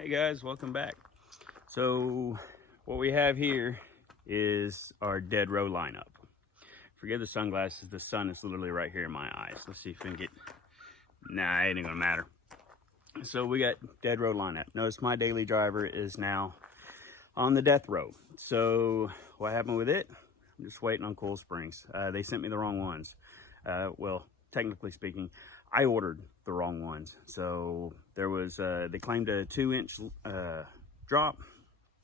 Hey guys, welcome back. So what we have here is our dead row lineup. Forget the sunglasses, the sun is literally right here in my eyes. Let's see if we can get, nah, it ain't gonna matter. So we got dead row lineup. Notice my daily driver is now on the death row. So what happened with it? I'm just waiting on Cool Springs. They sent me the wrong ones. Well, technically speaking, I ordered the wrong ones. So there was, they claimed a 2-inch drop.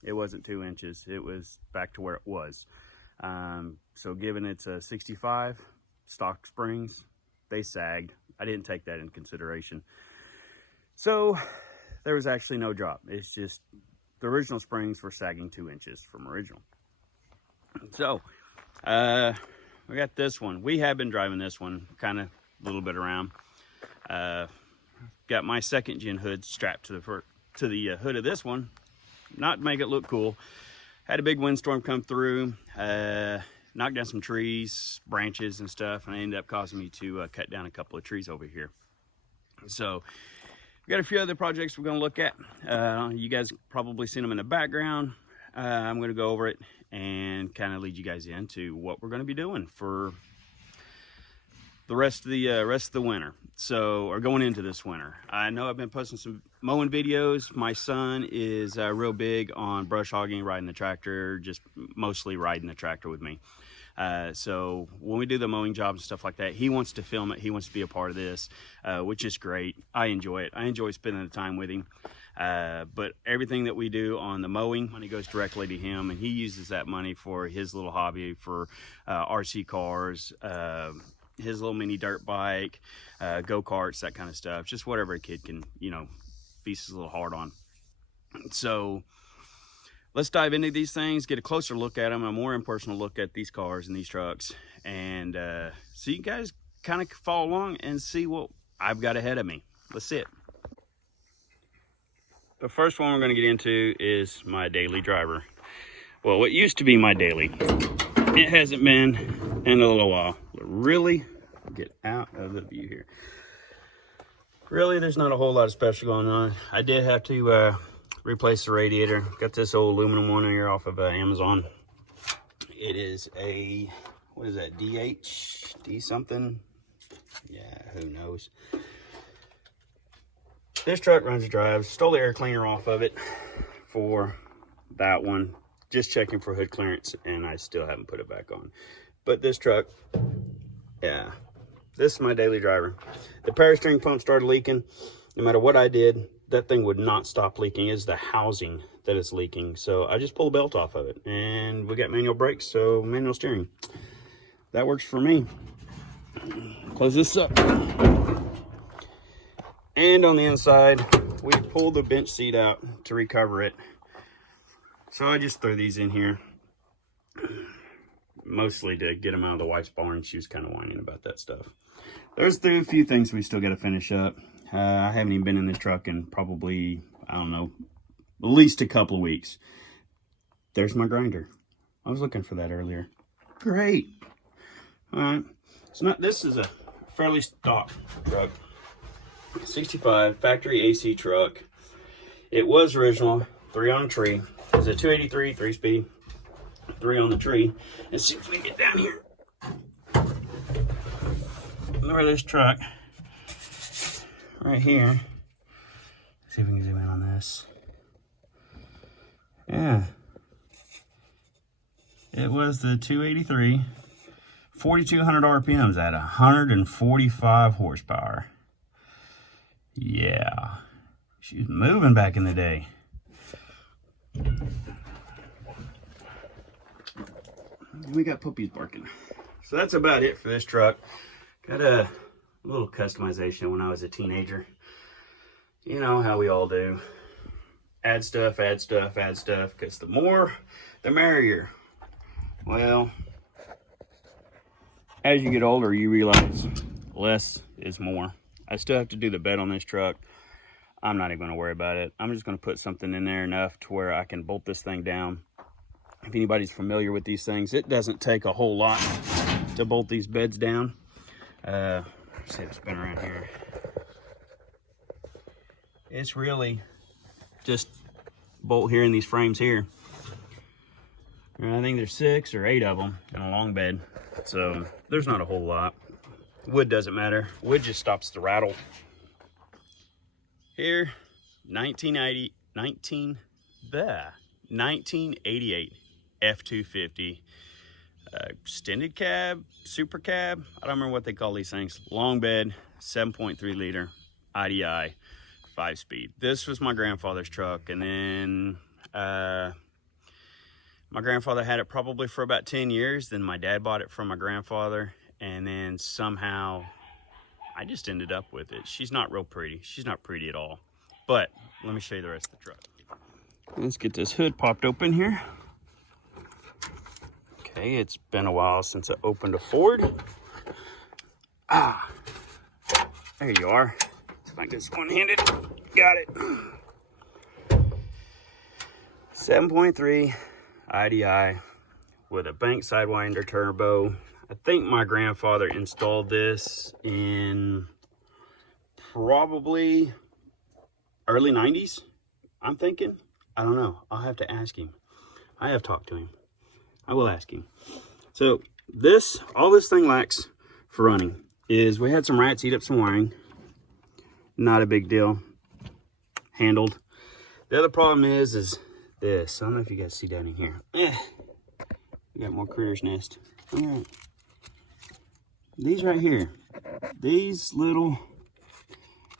It wasn't 2 inches. It was back to where it was. So given it's a 65 stock springs, they sagged. I didn't take that into consideration. So there was actually no drop. It's just the original springs were sagging 2 inches from original. So we got this one. We have been driving this one kind of a little bit around. Got my second gen hood strapped to the hood of this one, not to make it look cool. Had a big windstorm come through, knocked down some trees, branches and stuff, and it ended up causing me to cut down a couple of trees over here. So we got a few other projects we're going to look at. You guys probably seen them in the background. I'm going to go over it and kind of lead you guys into what we're going to be doing for the rest of the winter. So, or going into this winter. I know I've been posting some mowing videos. My son is real big on brush hogging, riding the tractor, just mostly riding the tractor with me. So when we do the mowing jobs and stuff like that, he wants to film it. He wants to be a part of this, which is great. I enjoy it. I enjoy spending the time with him. But everything that we do on the mowing, money goes directly to him, and he uses that money for his little hobby, for RC cars, his little mini dirt bike, go-karts, that kind of stuff. Just whatever a kid can, you know, feast his little heart on. So let's dive into these things, get a closer look at them, a more impersonal look at these cars and these trucks, and so you guys kind of follow along and see what I've got ahead of me. Let's see it. The first one we're going to get into is my daily driver. Well, what used to be my daily. It hasn't been in a little while. Really, get out of the view here. Really, there's not a whole lot of special going on. I did have to replace the radiator. Got this old aluminum one here off of Amazon. It is a, what is that, D something? Yeah, who knows. This truck runs and drives. Stole the air cleaner off of it for that one. Just checking for hood clearance, and I still haven't put it back on. But this truck, yeah, this is my daily driver. The power steering pump started leaking. No matter what I did, that thing would not stop leaking. It's the housing that is leaking. So I just pulled the belt off of it, and we got manual brakes, so manual steering. That works for me. Close this up. And on the inside, we pulled the bench seat out to recover it. So I just threw these in here, mostly to get them out of the wife's barn. She was kind of whining about that stuff. There's a few things we still got to finish up. I haven't even been in this truck in probably, I don't know, at least a couple of weeks. There's my grinder. I was looking for that earlier. Great. All right. So this is a fairly stock truck. 65 factory AC truck. It was original, 3 on a tree. It's a 283, 3-speed, 3 on the tree. Let's see if we can get down here. Look at this truck right here. Let's see if we can zoom in on this. Yeah. It was the 283, 4,200 RPMs at 145 horsepower. Yeah. She was moving back in the day. We got puppies barking. So that's about it for this truck. Got a little customization when I was a teenager. You know how we all do. Add stuff, add stuff, add stuff, because the more, the merrier. Well, as you get older, you realize less is more. I still have to do the bed on this truck. I'm not even going to worry about it. I'm just going to put something in there enough to where I can bolt this thing down. If anybody's familiar with these things, it doesn't take a whole lot to bolt these beds down. Let's see if it's been around here. It's really just bolt here in these frames here. And I think there's 6 or 8 of them in a long bed. So there's not a whole lot. Wood doesn't matter. Wood just stops the rattle. Here, 1988 F-250. Extended cab, super cab. I don't remember what they call these things. Long bed, 7.3 liter, IDI, 5-speed. This was my grandfather's truck. And then my grandfather had it probably for about 10 years. Then my dad bought it from my grandfather. And then somehow I just ended up with it. She's not real pretty. She's not pretty at all. But let me show you the rest of the truck. Let's get this hood popped open here. Okay, it's been a while since I opened a Ford. Ah, there you are. Let's find this one-handed. Got it. 7.3 IDI with a bank sidewinder turbo. I think my grandfather installed this in probably early 90s, I'm thinking. I don't know. I'll have to ask him. I have talked to him. I will ask him. So all this thing lacks for running is we had some rats eat up some wiring. Not a big deal. Handled. The other problem is this. I don't know if you guys see down in here. We got more critters nest. All right. These right here. These little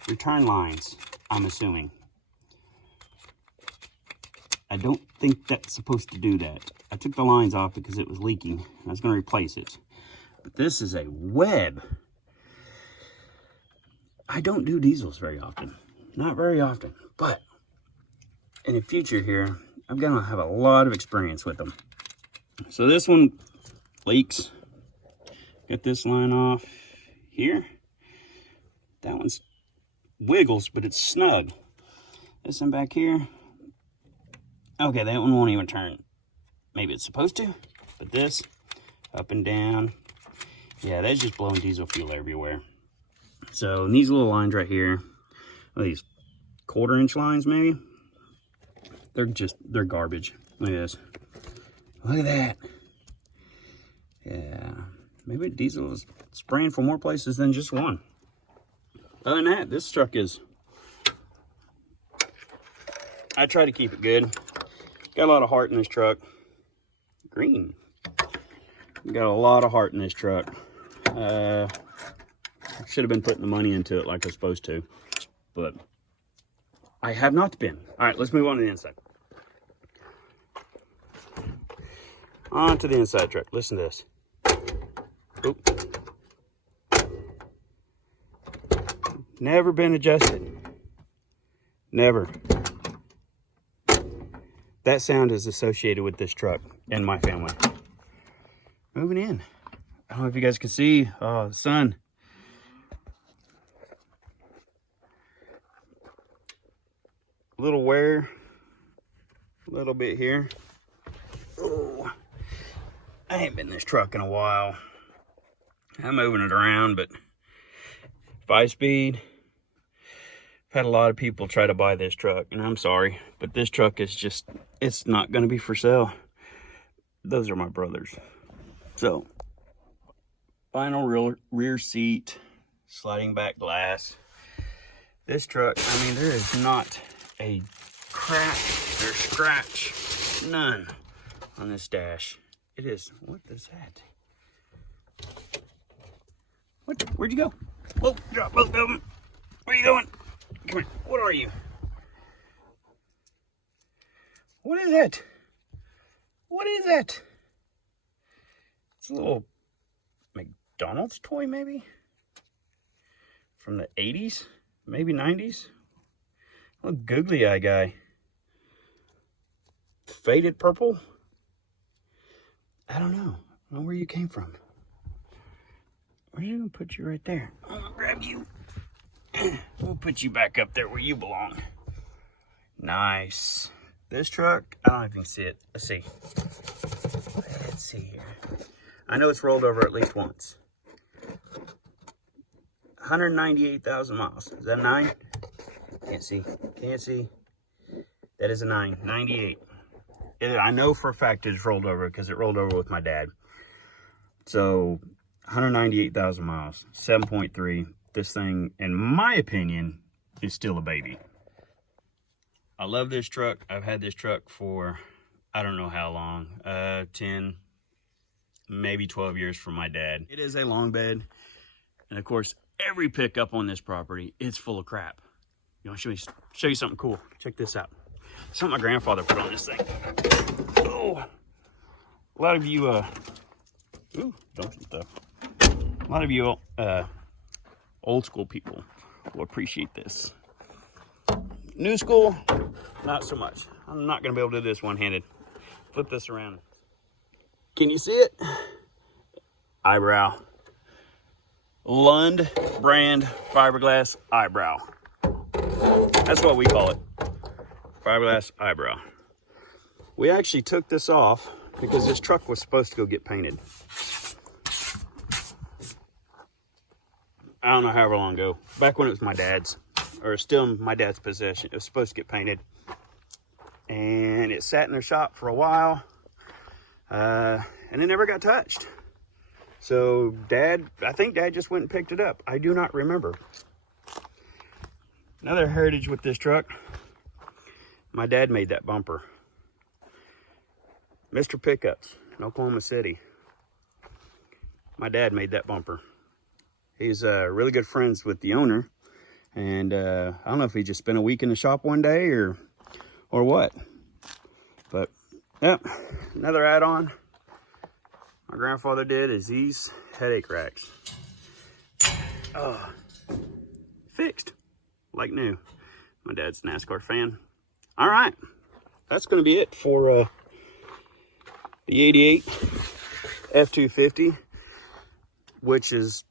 return lines, I'm assuming. I don't think that's supposed to do that. I took the lines off because it was leaking. I was going to replace it. But this is a web. I don't do diesels very often. Not very often. But in the future here, I'm going to have a lot of experience with them. So this one leaks. Got this line off here. That one's wiggles, but it's snug. This one back here. Okay, that one won't even turn. Maybe it's supposed to, but this, up and down. Yeah, that's just blowing diesel fuel everywhere. So these little lines right here, these 1/4-inch lines maybe, they're garbage. Look at this. Look at that. Yeah, maybe diesel is spraying from more places than just one. Other than that, this truck is, I try to keep it good. Got a lot of heart in this truck. Green. Got a lot of heart in this truck. I should have been putting the money into it like I was supposed to, but I have not been. All right, let's move on to the inside. On to the inside truck. Listen to this. Oop. Never been adjusted. Never. That sound is associated with this truck and my family. Moving in. I don't know if you guys can see. Oh, the sun. A little wear. A little bit here. Oh, I ain't been in this truck in a while. I'm moving it around, but 5-speed. I've had a lot of people try to buy this truck, and I'm sorry, but this truck is just, it's not going to be for sale. Those are my brothers. So, vinyl rear seat, sliding back glass. This truck, I mean, there is not a crack or scratch, none on this dash. It is, what is that? What? Where'd you go? Whoa, drop both of them. Where are you going? Come here. What are you? What is that? What is that? It's a little McDonald's toy, maybe? From the 80s? Maybe 90s? A little googly eye guy. Faded purple? I don't know. I don't know where you came from. We're just gonna put you right there. I'm gonna grab you. We'll put you back up there where you belong. Nice. This truck, I don't know if you can see it. Let's see. Let's see here. I know it's rolled over at least once. 198,000 miles. Is that 9? Can't see. Can't see. That is a 98. I know for a fact it's rolled over because it rolled over with my dad. So 198,000 miles, 7.3. This thing, in my opinion, is still a baby. I love this truck. I've had this truck for, I don't know how long, 10, maybe 12 years from my dad. It is a long bed. And of course, every pickup on this property, it's full of crap. You want to show you something cool? Check this out. Something my grandfather put on this thing. Oh, a lot of you, ooh, dumping stuff. A lot of you, old school people will appreciate this. New school, not so much. I'm not gonna be able to do this one-handed. Flip this around. Can you see it? Eyebrow. Lund brand fiberglass eyebrow. That's what we call it. Fiberglass eyebrow. We actually took this off because this truck was supposed to go get painted. I don't know however long ago. Back when it was my dad's, or still in my dad's possession. It was supposed to get painted. And it sat in their shop for a while. And it never got touched. So I think Dad just went and picked it up. I do not remember. Another heritage with this truck. My dad made that bumper. Mr. Pickups in Oklahoma City. My dad made that bumper. He's really good friends with the owner. And I don't know if he just spent a week in the shop one day or what. But, yep, another add-on my grandfather did is these headache racks. Fixed, like new. My dad's a NASCAR fan. All right, that's going to be it for the 88 F-250, which is,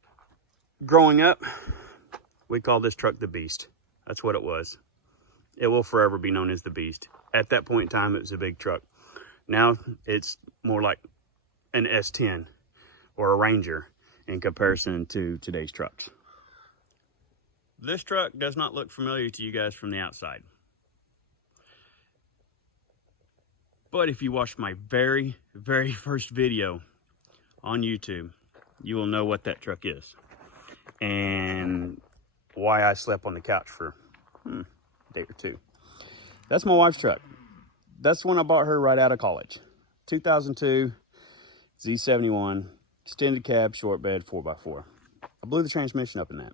growing up, we call this truck the Beast. That's what it was. It will forever be known as the Beast. At that point in time, it was a big truck. Now, it's more like an S10 or a Ranger in comparison to today's trucks. This truck does not look familiar to you guys from the outside. But if you watched my very, very first video on YouTube, you will know what that truck is. And why I slept on the couch for a day or two. That's my wife's truck. That's when I bought her right out of college. 2002 Z71, extended cab, short bed, 4x4. I blew the transmission up in that.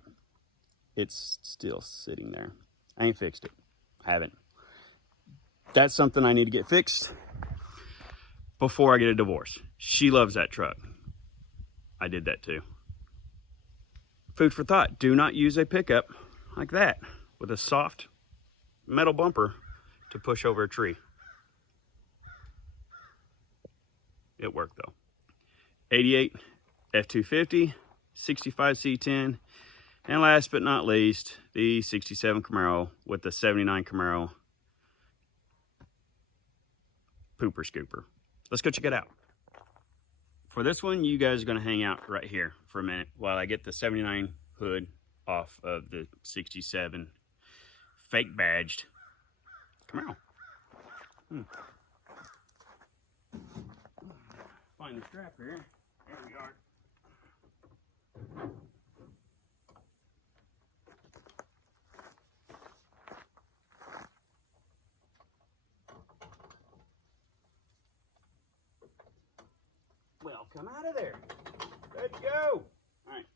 It's still sitting there. I ain't fixed it. I haven't. That's something I need to get fixed before I get a divorce. She loves that truck. I did that too. Food for thought. Do not use a pickup like that with a soft metal bumper to push over a tree. It worked though. 88 F-250, 65 C10, and last but not least, the 67 Camaro with the 79 Camaro pooper scooper. Let's go check it out. For this one, you guys are going to hang out right here for a minute while I get the 79 hood off of the 67 fake badged Camaro. Find the strap here. There we are. Well, come out of there. Good to go. All right.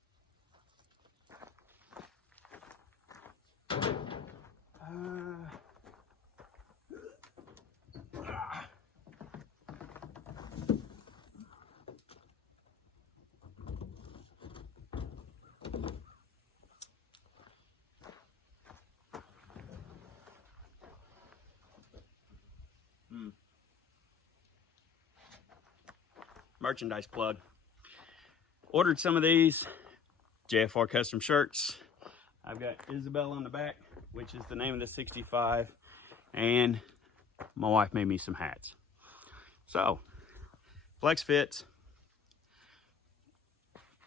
Merchandise plug. Ordered some of these JFR custom shirts. I've got Isabel on the back, which is the name of the 65, and my wife made me some hats. So, flex fits.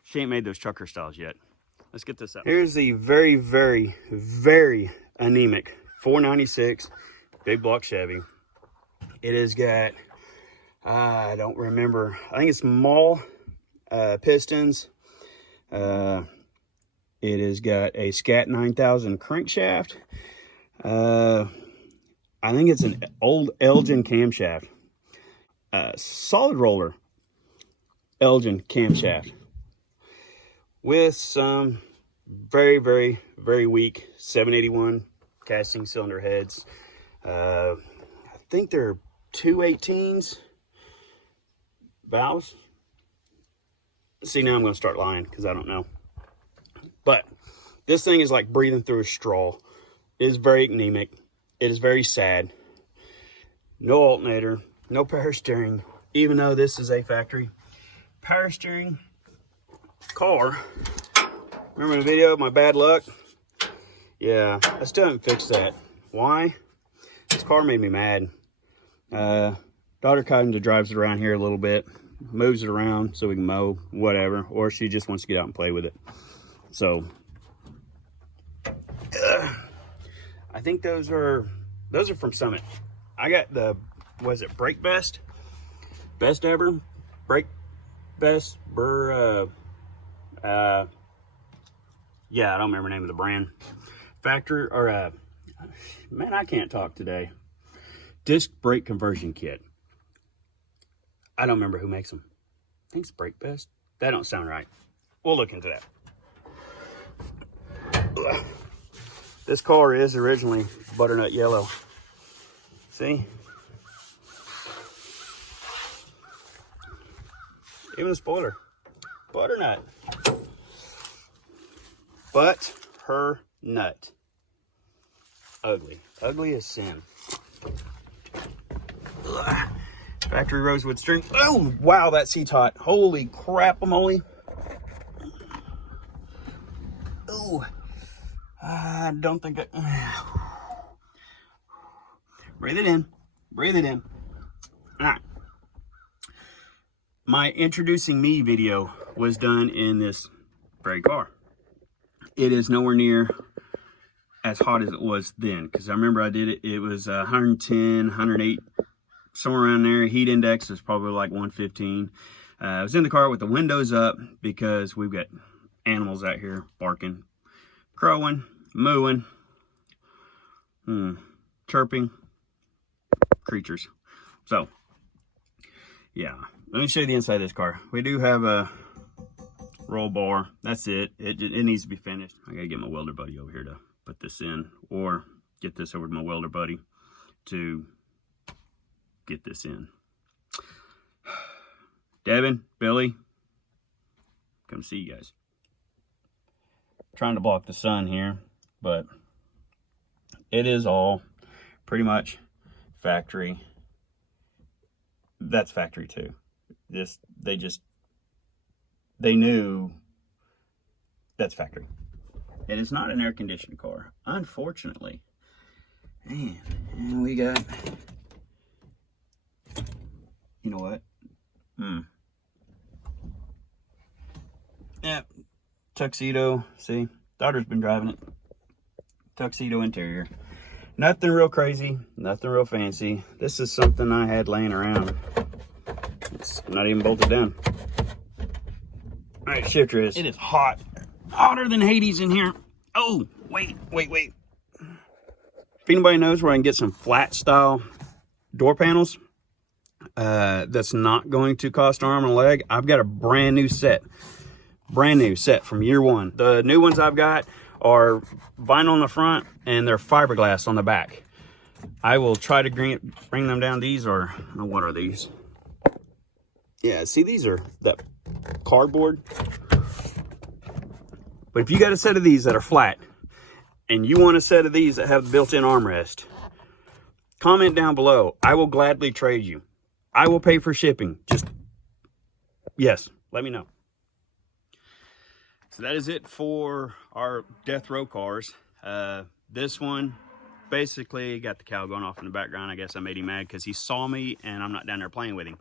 She ain't made those trucker styles yet. Let's get this up. Here's the very, very, very anemic 496 big block Chevy. It has got, I don't remember, I think it's small pistons. It has got a Scat 9000 crankshaft. I think it's an old Elgin camshaft. Solid roller Elgin camshaft with some very, very, very weak 781 casting cylinder heads. I think they're 218s valves. See, now I'm going to start lying because I don't know. But this thing is like breathing through a straw. It is very anemic. It is very sad. No alternator, no power steering, even though this is a factory power steering car. Remember the video of my bad luck? Yeah, I still haven't fixed that. Why? This car made me mad. Daughter kind of drives it around here a little bit, moves it around so we can mow, whatever, or she just wants to get out and play with it. So I think those are from Summit. I got the, was it Brake Best? Best ever? Brake Best? Yeah, I don't remember the name of the brand. Factory, or man, I can't talk today. Disc brake conversion kit. I don't remember who makes them. I think it's Brake Best. That don't sound right. We'll look into that. This car is originally butternut yellow. See? Even the spoiler. Butternut. But her nut. Ugly. Ugly as sin. Ugh. Factory rosewood string. Oh, wow, that seat's hot. Holy crap, moly. Oh, I don't think I... Breathe it in. Breathe it in. All right. My introducing me video was done in this very car. It is nowhere near as hot as it was then, because I remember I did it. It was 110, 108, somewhere around there. Heat index was probably like 115. I was in the car with the windows up because we've got animals out here barking, crowing, mooing, chirping creatures. So yeah, let me show you the inside of this car. We do have a roll bar. That's it. It needs to be finished. I gotta get my welder buddy over here to put this in, or get this over to my welder buddy to get this in. Devin, Billy, come see you guys. Trying to block the sun here, but it is all pretty much factory. That's factory too. They knew that's factory. It is not an air-conditioned car, unfortunately. And we got, you know what? Yep, tuxedo. See, daughter's been driving it. Tuxedo interior. Nothing real crazy, nothing real fancy. This is something I had laying around. It's not even bolted down. All right, shifter is. It is hot. Hotter than Hades in here. Oh, wait. If anybody knows where I can get some flat style door panels, that's not going to cost an arm and a leg, I've got a brand new set from year one. The new ones I've got are vinyl on the front and they're fiberglass on the back. I will try to bring them down. These are, what are these? Yeah, see, these are that cardboard. But if you got a set of these that are flat and you want a set of these that have the built-in armrest, comment down below. I will gladly trade you. I will pay for shipping. Just, yes, let me know. So that is it for our death row cars. This one, basically got the cow going off in the background. I guess I made him mad because he saw me and I'm not down there playing with him.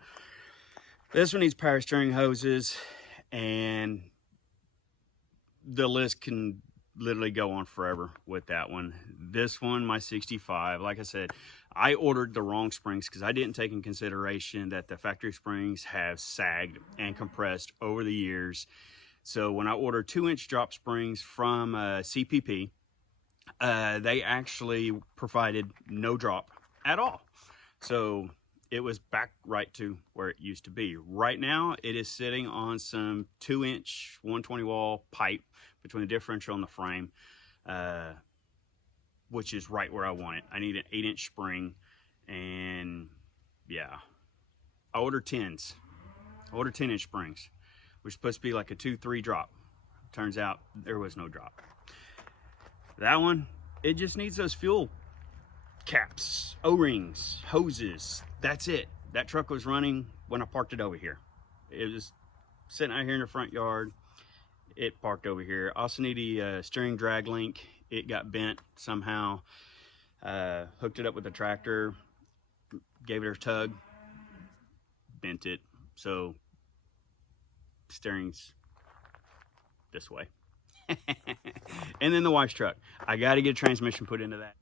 This one needs power steering hoses, and the list can literally go on forever with that one. This one, my 65, like I said, I ordered the wrong springs because I didn't take in consideration that the factory springs have sagged and compressed over the years. So when I ordered 2-inch drop springs from CPP, they actually provided no drop at all. So it was back right to where it used to be. Right now, it is sitting on some 2-inch 120 wall pipe between the differential and the frame, which is right where I want it. I need an 8-inch spring, and yeah, I ordered 10s. I ordered 10-inch springs, which is supposed to be like a 2-3 drop. Turns out there was no drop. That one, it just needs those fuel caps, O-rings, hoses. That's it. That truck was running when I parked it over here. It was sitting out here in the front yard. It parked over here. Also need a steering drag link. It got bent somehow. Hooked it up with the tractor, gave it a tug, bent it. So steering's this way. And then the wife's truck. I got to get a transmission put into that.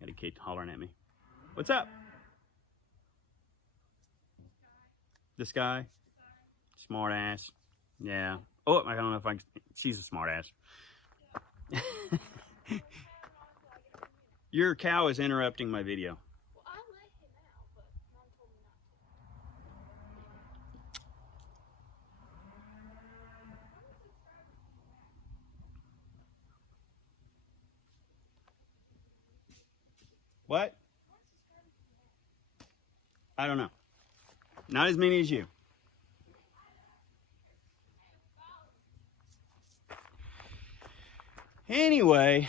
Got a kid hollering at me. What's up? This guy? Smart ass. Yeah. Oh, I don't know if I can. She's a smart ass. Your cow is interrupting my video. Well, I let him out, but Mom told me not to. What? I don't know. Not as many as you. Anyway,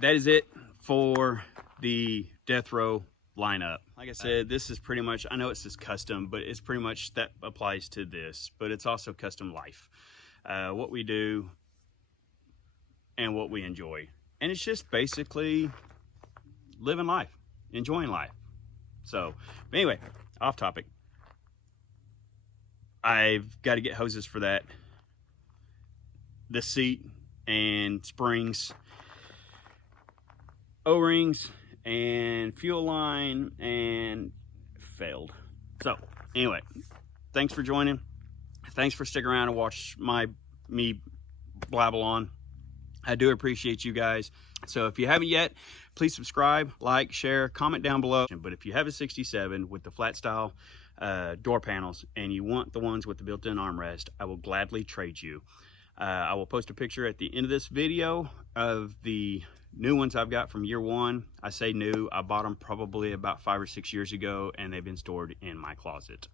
that is it for the death row lineup. Like I said, this is pretty much, I know it says custom, but it's pretty much that applies to this, but it's also custom life. What we do and what we enjoy. And it's just basically living life, enjoying life. So, anyway, off topic. I've got to get hoses for that. The seat and springs, O-rings, and fuel line, and failed. So, anyway, thanks for joining. Thanks for sticking around and watch me blabble on. I do appreciate you guys. So if you haven't yet, please subscribe, like, share, comment down below. But if you have a 67 with the flat style door panels and you want the ones with the built-in armrest, I will gladly trade you. I will post a picture at the end of this video of the new ones I've got from year one. I say new, I bought them probably about 5 or 6 years ago, and they've been stored in my closet.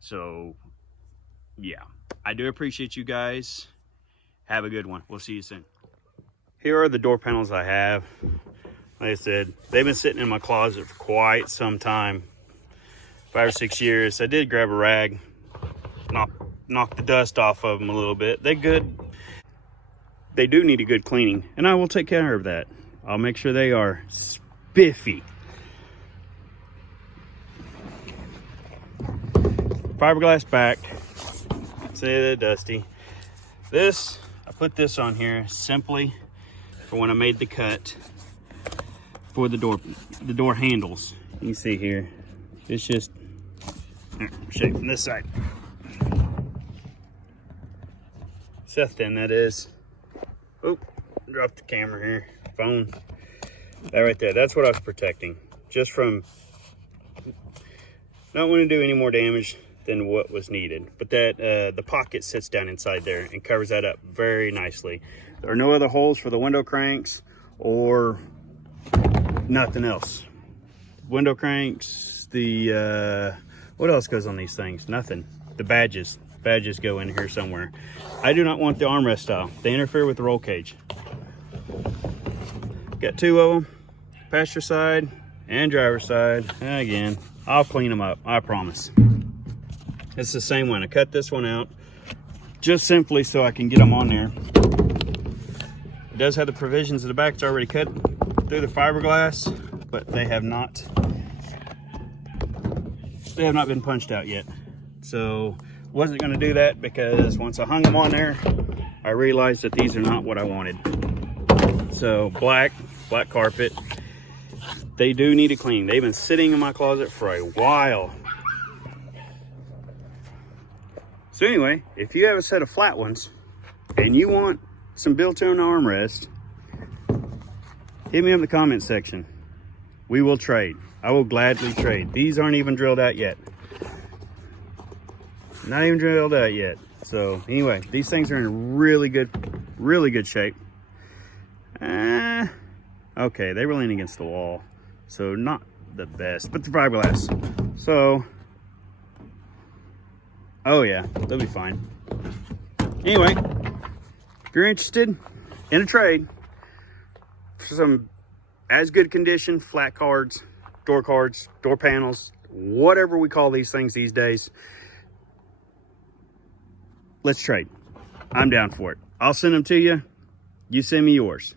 So yeah, I do appreciate you guys. Have a good one. We'll see you soon. Here are the door panels I have. Like I said, they've been sitting in my closet for quite some time, 5 or 6 years. I did grab a rag, knock the dust off of them a little bit. They're good. They do need a good cleaning, and I will take care of that. I'll make sure they are spiffy. Fiberglass backed. See, they're dusty. This, I put this on here simply for when I made the cut for the door handles. You can see here, it's just, here, show you from this side. See how thin that is. Oop, dropped the camera here, phone. That right there, that's what I was protecting. Just from not wanting to do any more damage than what was needed. But that the pocket sits down inside there and covers that up very nicely. There are no other holes for the window cranks or nothing else. Window cranks, the what else goes on these things? Nothing. The badges go in here somewhere. I do not want the armrest style. They interfere with the roll cage. Got 2 of them, passenger side and driver side. And again, I'll clean them up, I promise. It's the same one. I cut this one out just simply so I can get them on there. It does have the provisions at the back. It's already cut through the fiberglass. but they have not been punched out yet. So wasn't going to do that because once I hung them on there, I realized that these are not what I wanted. So black carpet, they do need a clean. They've been sitting in my closet for a while. So anyway, if you have a set of flat ones and you want some built-in armrest, hit me up in the comment section. We will trade. I will gladly trade. These aren't even drilled out yet. Not even drilled out yet. So anyway, these things are in really good shape. Okay, they were leaning against the wall, so not the best, but the fiberglass. So, oh yeah, they'll be fine. Anyway, if you're interested in a trade for some as good condition flat cards, door panels, whatever we call these things these days, let's trade. I'm down for it. I'll send them to you. You send me yours.